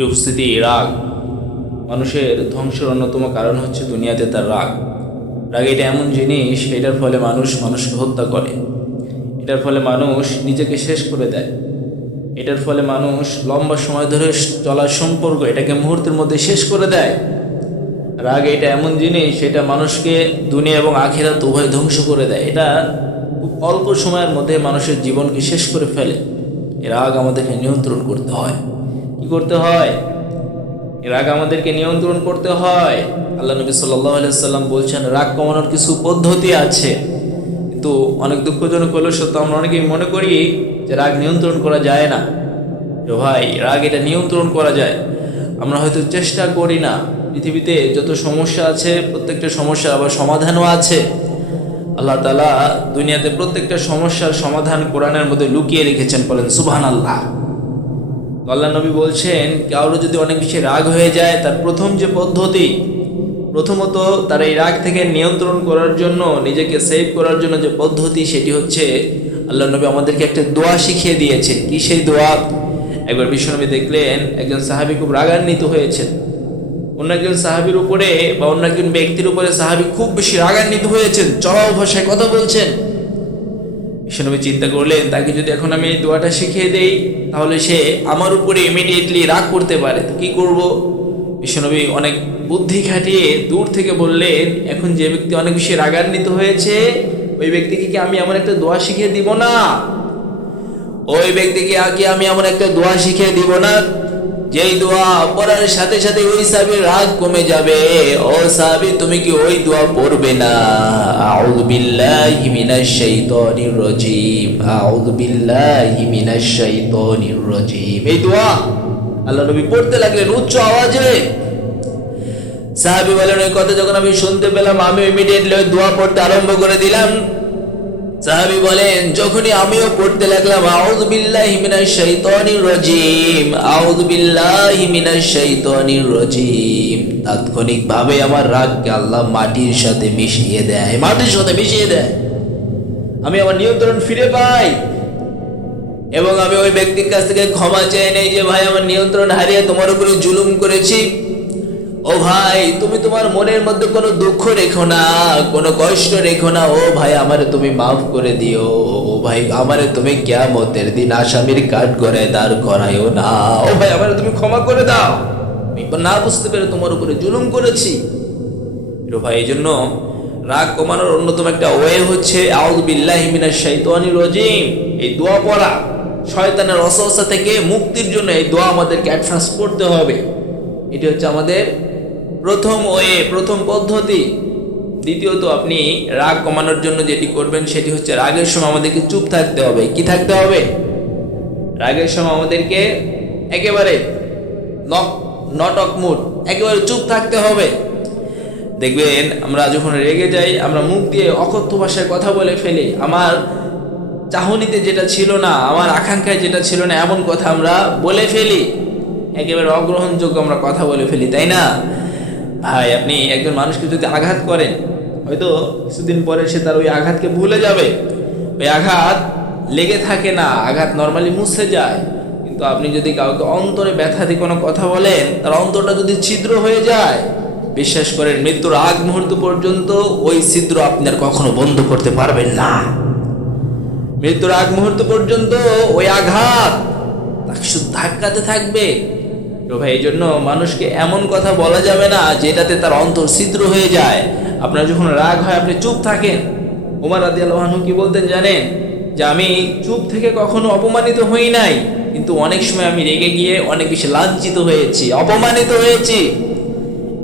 প্রিয় উপস্থিতি, রাগ মানুষের ধ্বংসের অন্যতম কারণ হচ্ছে দুনিয়াতে তার রাগ। রাগ এটা এমন জিনিস, এটার ফলে মানুষকে হত্যা করে, এটার ফলে মানুষ নিজেকে শেষ করে দেয়, এটার ফলে মানুষ লম্বা সময় ধরে চলার সম্পর্ক এটাকে মুহূর্তের মধ্যে শেষ করে দেয়। রাগ এটা এমন জিনিস, এটা মানুষকে দুনিয়া এবং আখিরাত উভয় ধ্বংস করে দেয়। এটা খুব অল্প সময়ের মধ্যে মানুষের জীবনকে শেষ করে ফেলে। রাগ আমাদেরকে নিয়ন্ত্রণ করতে হয়। কি করতে হয়? রাগ আমাদেরকে নিয়ন্ত্রণ করতে হয়। আল্লাহ নবী সাল্লাল্লাহু আলাইহি সাল্লাম বলছেন, রাগ কমানোর কিছু পদ্ধতি আছে। কিন্তু অনেক দুঃখজনক হলো সত্য, আমরা অনেকেই মনে করি যে রাগ নিয়ন্ত্রণ করা যায় না। তো ভাই, রাগ এটা নিয়ন্ত্রণ করা যায়, আমরা হয়তো চেষ্টা করি না। পৃথিবীতে যত সমস্যা আছে, প্রত্যেকটা সমস্যার আবার সমাধানও আছে। আল্লাহ তাআলা দুনিয়াতে প্রত্যেকটা সমস্যার সমাধান কোরআনের মধ্যে লুকিয়ে রেখেছেন। বলেন সুবহানাল্লাহ। আল্লাহ নবী বলছেন, কারো যদি অনেক বেশি রাগ হয়ে যায়, তার প্রথম যে পদ্ধতি, প্রথমত তার এই রাগ থেকে নিয়ন্ত্রণ করার জন্য, নিজেকে সেভ করার জন্য যে পদ্ধতি, সেটি হচ্ছে আল্লাহ নবী আমাদেরকে একটা দোয়া শিখিয়ে দিয়েছেন। কি সেই দোয়া? একবার বিশ্বনবী দেখলেন একজন সাহাবী খুব রাগান্বিত হয়েছেন। অন্য একজন সাহাবীর উপরে বা অন্য একজন ব্যক্তির উপরে সাহাবী খুব বেশি রাগান্বিত হয়েছেন, চড়াও ভাষায় কথা বলছেন। বিশ্বনবী চিন্তা করলেন, তাকে যদি এখন আমি এই দোয়াটা শিখিয়ে দেই, তাহলে সে আমার উপরে ইমিডিয়েটলি রাগ করতে পারে। তো কি করব? বিশ্বনবী অনেক বুদ্ধি খাটিয়ে দূর থেকে বললেন, এখন যে ব্যক্তি অনেক বেশি রাগান্বিত হয়েছে, ওই ব্যক্তিকে কি আমি এমন একটা দোয়া শিখিয়ে দিব না? ওই ব্যক্তিকে কি আমি এমন একটা দোয়া শিখিয়ে দিব না যেই দোয়া পড়ার সাথে সাথে ওই সাহাবীর রাগ কমে যাবে? ও সাহাবী, তুমি কি ওই দোয়া পড়বে না? আউযু বিল্লাহি মিনাশ শাইতানির রাজীম, আউযু বিল্লাহি মিনাশ শাইতানির রাজীম। এই দোয়া আল্লাহ নবী পড়তে লাগলেন উচ্চ আওয়াজে। সাহাবী বলেন, ওই কথা যখন আমি শুনতে পেলাম, আমি ইমিডিয়েটলি ওই দোয়া পড়তে আরম্ভ করে দিলাম। সাহাবী বলেন, যখনই আমিও পড়তে লাগলাম, আউযু বিল্লাহি মিনাশ শাইতানির রাজীম, আউযু বিল্লাহি মিনাশ শাইতানির রাজীম, তাৎক্ষণিকভাবে আমার রাগকে আল্লাহ মাটির সাথে মিশিয়ে দেয়, মাটির সাথে মিশিয়ে দেয়। আমি আমার নিয়ন্ত্রণ ফিরে পাই এবং আমি ওই ব্যক্তির কাছ থেকে ক্ষমা চেয়ে নেই যে, ভাই, আমার নিয়ন্ত্রণ হারিয়ে তোমার উপরে জুলুম করেছি। ও ভাই, তুমি তোমার মনের মধ্যে কোনো দুঃখ রেখো না, কোনো কষ্ট রেখো না। ও ভাই, আমারে তুমি মাফ করে দিও। ও ভাই, আমারে তুমি কিয়ামতের দিন আসামির কাঠ গড়ায় দাঁড় করায়ও না। ও ভাই, আমারে তুমি ক্ষমা করে দাও, আমি না বুঝতে পেরে তোমার উপরে জুলুম করেছি। ভাই, এই জন্য রাগ কমানোর অন্যতম একটা ওয়ে হচ্ছে আউযু বিল্লাহি মিনাশ শাইতানির রাজীম, এই দোয়া পড়া। শয়তানের ওয়াসওয়াসা থেকে মুক্তির জন্য এই দোয়া আমাদেরকে অ্যাডভান্স করতে হবে। এটি হচ্ছে আমাদের প্রথম ওয়ে, প্রথম পদ্ধতি। দ্বিতীয়ত, আপনি রাগ কমানোর জন্য যেটি করবেন সেটি হচ্ছে, রাগের সময় আমাদেরকে চুপ থাকতে হবে। কি থাকতে হবে? রাগের সময় আমাদেরকে একেবারে নট অফ মুড, একেবারে চুপ থাকতে হবে। দেখবেন, আমরা যখন রেগে যাই, আমরা মুখ দিয়ে অকথ্য ভাষায় কথা বলে ফেলি। আমার চাহনিতে যেটা ছিল না, আমার আকাঙ্ক্ষায় যেটা ছিল না, এমন কথা আমরা বলে ফেলি। একেবারে অগ্রহণযোগ্য আমরা কথা বলে ফেলি, তাই না? ভাই, আপনি একজন মানুষকে যদি আঘাত করেন, হয়তো কিছুদিন পরে সে তার ওই আঘাতকে ভুলে যাবে। ওই আঘাত লেগে থাকে না, আঘাত নর্মালি মুছে যায়। কিন্তু আপনি যদি কাউকে অন্তরে ব্যথা দিয়ে কোনো কথা বলেন, তার অন্তরটা যদি ছিদ্র হয়ে যায়, বিশ্বাস করেন, মৃত্যুর আগ মুহূর্ত পর্যন্ত ওই ছিদ্র আপনি আর কখনো বন্ধ করতে পারবেন না। মৃত্যুর আগ মুহূর্ত পর্যন্ত ওই আঘাত তাকে শুধু ধাক্কাতে থাকবে। তো ভাই, এই জন্য মানুষকে এমন কথা বলা যাবে না যেটাতে তার অন্তর ছিদ্র হয়ে যায়। আপনার যখন রাগ হয়, আপনি চুপ থাকেন। ওমর রাদিয়াল্লাহু আনহু কি বলতেন জানেন? যে আমি চুপ থেকে কখনো অপমানিত হই নাই, কিন্তু অনেক সময় আমি রেগে গিয়ে অনেক বেশি লাঞ্ছিত হয়েছি, অপমানিত হয়েছি।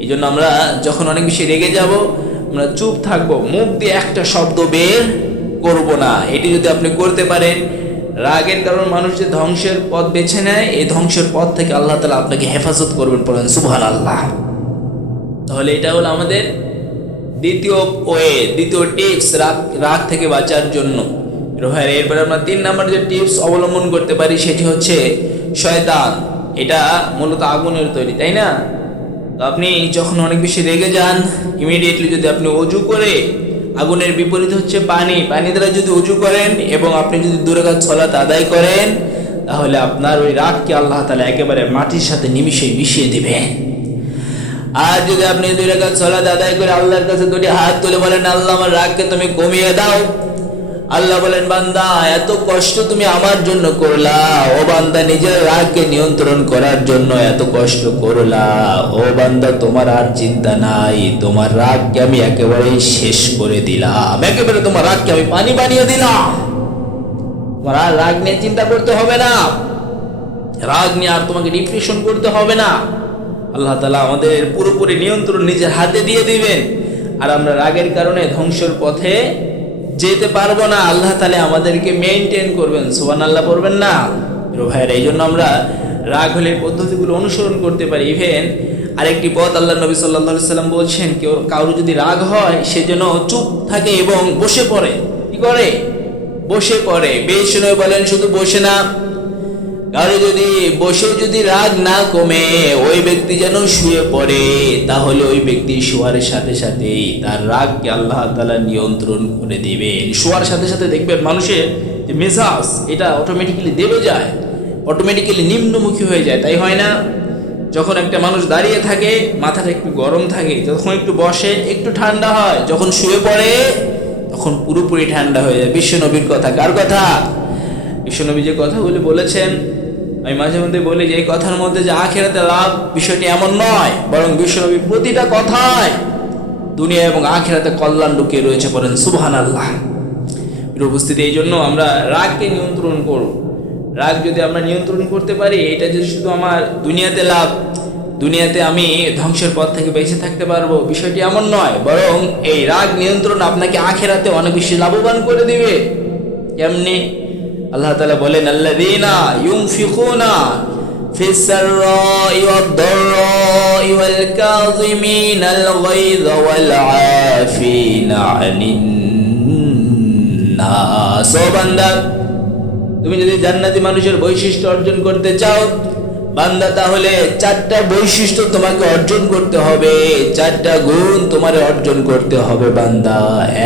এই জন্য আমরা যখন অনেক বেশি রেগে যাব, আমরা চুপ থাকবো, মুখ দিয়ে একটা শব্দ বের করব না। এটি যদি আপনি করতে পারেন, রাগের কারণ মানুষ যে ধ্বংসের পথ বেছে নেয়, এই ধ্বংসের পথ থেকে আল্লাহ তাআলা আপনাকে হেফাজত করবেন। বলেন সুবহানাল্লাহ। তাহলে এটা হলো আমাদের দ্বিতীয় ওয়ে, দ্বিতীয় টিপস রাগ থেকে বাঁচার জন্য। এরপরে আমরা 3 নম্বর যে টিপস অবলম্বন করতে পারি সেটি হচ্ছে শয়তান। এটা মূলত আগুনের তৈরি, তাই না? তো আপনি যখন অনেক বেশি রেগে যান, ইমিডিয়েটলি যদি আপনি ওযু করে, আগুনের বিপরীত হচ্ছে পানি, পানি দ্বারা যদি ওযু করেন এবং আপনি যদি 2 রাকাত সালাত আদায় করেন, তাহলে আপনার ওই রাগকে আল্লাহ তাআলা একেবারে মাটির সাথে নিমিষে মিশিয়ে দিবেন। আর যদি আপনি 2 রাকাত সালাত আদায় করে আল্লাহর কাছে দুটি হাত তুলে বলেন, আল্লাহ আমার রাগকে তুমি কমিয়ে দাও, আল্লাহ বলেন, বান্দা এত কষ্ট তুমি আমার জন্য করলা, ও বান্দা নিজের রাগকে নিয়ন্ত্রণ করার জন্য এত কষ্ট করলা, ও বান্দা তোমার আর চিন্তা নাই, তোমার রাগকে আমি একেবারে শেষ করে দিলাম, একেবারে তোমার রাগকে আমি পানি বানিয়ে দিলাম, তোমার আর রাগ নিয়ে চিন্তা করতে হবে না, রাগ নিয়ে আর তোমাকে ডিপ্রেশন করতে হবে না। আল্লাহ তাআলা আমাদের পুরোপুরি নিয়ন্ত্রণ নিজের হাতে দিয়ে দিবেন। আর আমরা রাগের কারণে ধ্বংসের পথে যেতে পারবো না, আল্লাহ তাআলা আমাদেরকে মেইনটেইন করবেন। সুবহানাল্লাহ পড়বেন না ভাইয়ের? এই জন্য আমরা রাগ হলে পদ্ধতিগুলো অনুসরণ করতে পারি। ইভেন আরেকটি পথ আল্লাহ নবী সাল্লাল্লাহু আলাইহি সাল্লাম বলছেন, কেউ কারো যদি রাগ হয় সে যেন চুপ থাকে এবং বসে পড়ে। কি করে? বসে পড়ে। বিষ্ণু বলেন শুধু বসে না, কারো যদি বসে যদি রাগ না কমে ওই ব্যক্তি যেন শুয়ে পড়ে, তাহলে ওই ব্যক্তি শোয়ার সাথে সাথেই তার রাগকে আল্লাহ তাআলা নিয়ন্ত্রণ করে দিবেন। শোয়ার সাথে সাথে দেখবেন মানুষের যে মেজাজ এটা অটোমেটিক্যালি দেবে যায়, অটোমেটিক্যালি নিম্নমুখী হয়ে যায়, তাই হয় না? যখন একটা মানুষ দাঁড়িয়ে থাকে মাথাটা একটু গরম থাকে, যখন একটু বসে একটু ঠান্ডা হয়, যখন শুয়ে পড়ে তখন পুরোপুরি ঠান্ডা হয়ে যায়। বিশ্বনবীর কথা। কার কথা? বিশ্বনবী যে কথাগুলি বলেছেন, আমি মাঝে মধ্যে বলি যে এই কথার মধ্যে যে আখিরাতে লাভ, বিষয়টি এমন নয়, বরং বিশ্বনবী প্রতিটা কথায় দুনিয়া এবং আখিরাতে কল্যাণ লুকিয়ে রয়েছে। বলেন সুবহানাল্লাহ। এর উপস্থিতি এই জন্য আমরা রাগকে নিয়ন্ত্রণ করব। রাগ যদি আমরা নিয়ন্ত্রণ করতে পারি, এটা যদি শুধু আমার দুনিয়াতে লাভ, দুনিয়াতে আমি ধ্বংসের পথ থেকে বেঁচে থাকতে পারবো, বিষয়টি এমন নয়, বরং এই রাগ নিয়ন্ত্রণ আপনাকে আখিরাতে অনেক বেশি লাভবান করে দিবে। কেমনি? আল্লাহ তাআলা বলেন, আল্লাযীনা ইউনফিকুনা ফিস সাররাই ওয়াদ দাররাই ওয়াল কাযিমিনাল গায়যা ওয়াল আফিনা আনিন নাস। ও বান্দা, তুমি যদি জান্নাতি মানুষের বৈশিষ্ট্য অর্জন করতে চাও বান্দা, তাহলে 4টা বৈশিষ্ট্য তোমাকে অর্জন করতে হবে, 4টা গুণ তোমার অর্জন করতে হবে বান্দা।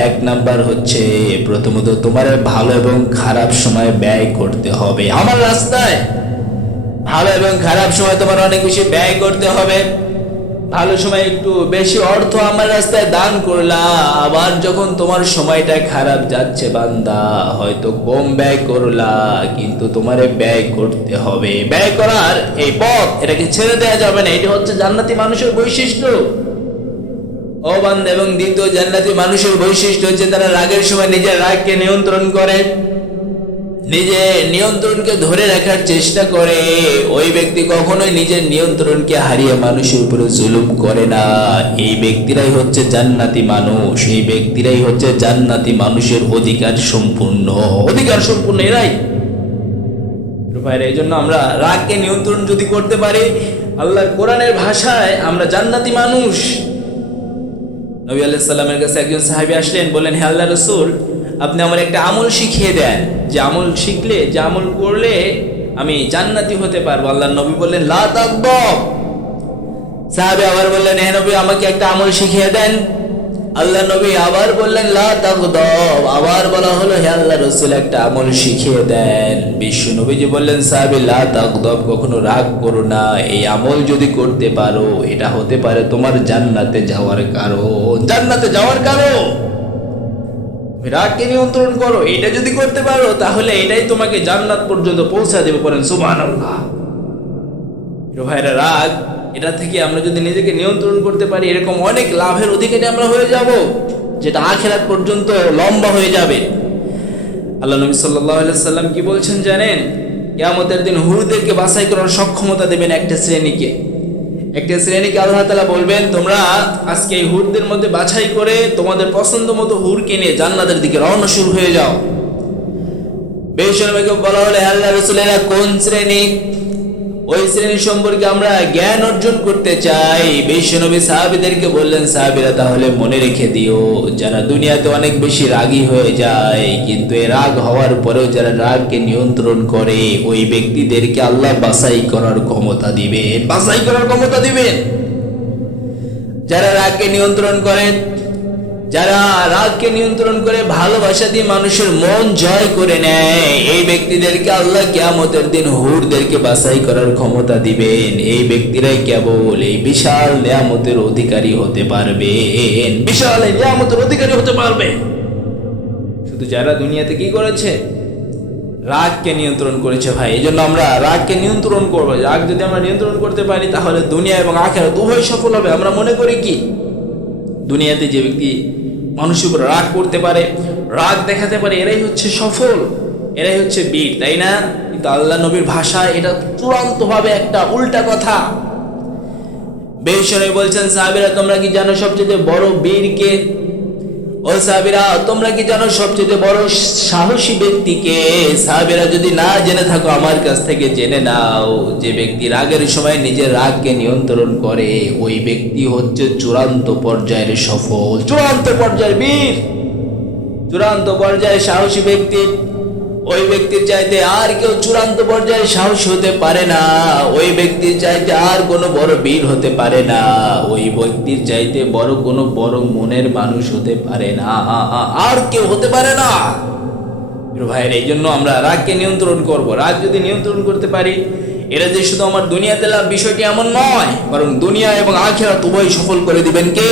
1 নাম্বার হচ্ছে, প্রথমত তোমার ভালো এবং খারাপ সময় ব্যয় করতে হবে। আমার রাস্তায় ভালো এবং খারাপ সময় তোমার অনেক বেশি ব্যয় করতে হবে। ভালো সময় একটু বেশি অর্থ আমার রাস্তায় দান করলা, আবার যখন তোমার সময়টা খারাপ যাচ্ছে বান্দা, হয়তো কম ব্যয় করলা, কিন্তু তোমারে ব্যয় করতে হবে। ব্যয় করার এই পথ, এটাকে ছেড়ে দেওয়া যাবে না। এটা হচ্ছে জান্নাতি মানুষের বৈশিষ্ট্য। ও বান্দা, এবং দ্বিতীয় জান্নাতি মানুষের বৈশিষ্ট্য হচ্ছে তারা রাগের সময় নিজের রাগকে নিয়ন্ত্রণ করে, নিজের নিয়ন্ত্রণকে ধরে রাখার চেষ্টা করে। ওই ব্যক্তি কখনোই নিজের নিয়ন্ত্রণকে হারিয়ে মানুষের উপরে জুলুম করে না। এই ব্যক্তিরাই হচ্ছে জান্নাতি মানুষ, এই ব্যক্তিরাই হচ্ছে জান্নাতি মানুষের অধিকার সম্পূর্ণ এরাই। এই জন্য আমরা রাগকে নিয়ন্ত্রণ যদি করতে পারি, আল্লাহর কোরআনের ভাষায় আমরা জান্নাতি মানুষ। নবী আলাইহিস সালামের কাছে একজন সাহাবী আসলেন, বললেন, হে আল্লাহর রাসূল, আপনি আমার একটা আমল শিখিয়ে দেন, যে আমল শিখলে, যে আমল করলে আমি জান্নাতি হতে পারবো। আল্লাহর নবী বললেন, লা তাগদাব। সাহাবী আবার বললেন, হে নবী, আমাকে একটা আমল শিখিয়ে দেন। আল্লাহর নবী আবার বললেন, লা তাগদাব। আবার বলা হলো, হে আল্লাহর রাসূল, একটা আমল শিখিয়ে দেন। বিশ্ব নবীজি বললেন, সাহাবী, লা তাগদাব, কখনো রাগ করো না। এই আমল যদি করতে পারো, এটা হতে পারে তোমার জান্নাতে যাওয়ার কারণ। জান্নাতে যাওয়ার কারণ রাগকে নিয়ন্ত্রণ করো, এটা যদি করতে পারো তাহলে এটাই তোমাকে জান্নাত পর্যন্ত পৌঁছা দেবে। করেন সুবহানাল্লাহ। ভাইরা, রাগ, এটা থেকে আমরা যদি নিজেকে নিয়ন্ত্রণ করতে পারি, এরকম অনেক লাভের অধিকারী আমরা হয়ে যাব, যেটা আখিরাত পর্যন্ত লম্বা হয়ে যাবে। আল্লাহ নবী সাল্লাল্লাহু আলাইহি সাল্লাম কি বলছেন জানেন? কিয়ামতের দিন হুরদেরকে বাছাই করার সক্ষমতা দেবেন একটা শ্রেণীকে। আল্লাহ তাআলা বলবেন, তোমরা আজকে এই হুরদের মধ্যে বাছাই করে তোমাদের পছন্দ মতো হুরকে নিয়ে জান্নাতের দিকে রওনা শুরু হয়ে যাও। বিশ্বনবীকে বলা হলো, হে আল্লাহর রাসূল, এরা কোন শ্রেণী? ওই শ্রেণী সম্পর্কে আমরা জ্ঞান অর্জন করতে চাই। বিশ্বনবী সাহাবীদেরকে বললেন, সাহাবীরা তাহলে মনে রেখে দিও, যারা দুনিয়াতে অনেক বেশি রাগী হয়ে যায়, কিন্তু এই রাগ হওয়ার পরেও যারা রাগকে নিয়ন্ত্রণ করে, ওই ব্যক্তিদেরকে আল্লাহ বাছাই করার ক্ষমতা দিবেন। যারা রাগকে নিয়ন্ত্রণ করেন, যারা রাগকে নিয়ন্ত্রণ করে ভালোবাসা দিয়ে মানুষের মন জয় করে নেয়, এই ব্যক্তিদেরকে আল্লাহ কিয়ামতের দিন হুরদেরকে বাছাই করার ক্ষমতা দিবেন। এই ব্যক্তিরাই কেবল এই বিশাল নিয়ামতের অধিকারী হতে পারবেন, বিশাল এই নিয়ামতের অধিকারী হতে পারবে। শুধু যারা দুনিয়াতে কি করেছে, রাগকে নিয়ন্ত্রণ করেছে ভাই। এই জন্য আমরা রাগকে নিয়ন্ত্রণ করবো। রাগ যদি আমরা নিয়ন্ত্রণ করতে পারি তাহলে দুনিয়া এবং আখিরাত উভয় সফল হবে। আমরা মনে করি কি দুনিয়াতে যে ব্যক্তি মানুষের উপর রাগ করতে পারে, রাগ দেখাতে পারে, এরাই হচ্ছে সফল, এরাই হচ্ছে বীর, তাই না? কিন্তু আল্লাহ নবীর ভাষায় এটা চূড়ান্তভাবে একটা উল্টা কথা। বেশরে বলছেন, সাহাবীরা তোমরা কি জানো সবচেয়ে বড় বীর কে? ও সাহাবীরা তোমরা কি জানো সবচেয়ে বড় সাহসী ব্যক্তি কে? সাহাবীরা যদি না জেনে থাকো আমার কাছ থেকে জেনে নাও, যে ব্যক্তি রাগের সময় নিজের রাগকে নিয়ন্ত্রণ করে ওই ব্যক্তি হচ্ছে চূড়ান্ত পর্যায়ের সফল, চূড়ান্ত পর্যায়ের বীর, চূড়ান্ত পর্যায়ের সাহসী ব্যক্তি। ওই ব্যক্তির চাইতে আর কেউ চূড়ান্ত পর্যায়ে সাহসী হতে পারে না, ওই ব্যক্তির চাইতে আর কোনো বড় বীর হতে পারে না, ওই ব্যক্তির চাইতে কোনো বড় মনের মানুষ হতে পারে না, আর কেউ হতে পারে না। ভাইয়ের এই জন্য আমরা রাগকে নিয়ন্ত্রণ করব। রাগ যদি নিয়ন্ত্রণ করতে পারি, এটা যে শুধু আমার দুনিয়াতে লাভ বিষয়টি এমন নয়, বরং দুনিয়া এবং আখিরাত উভয় সফল করে দিবেন কে?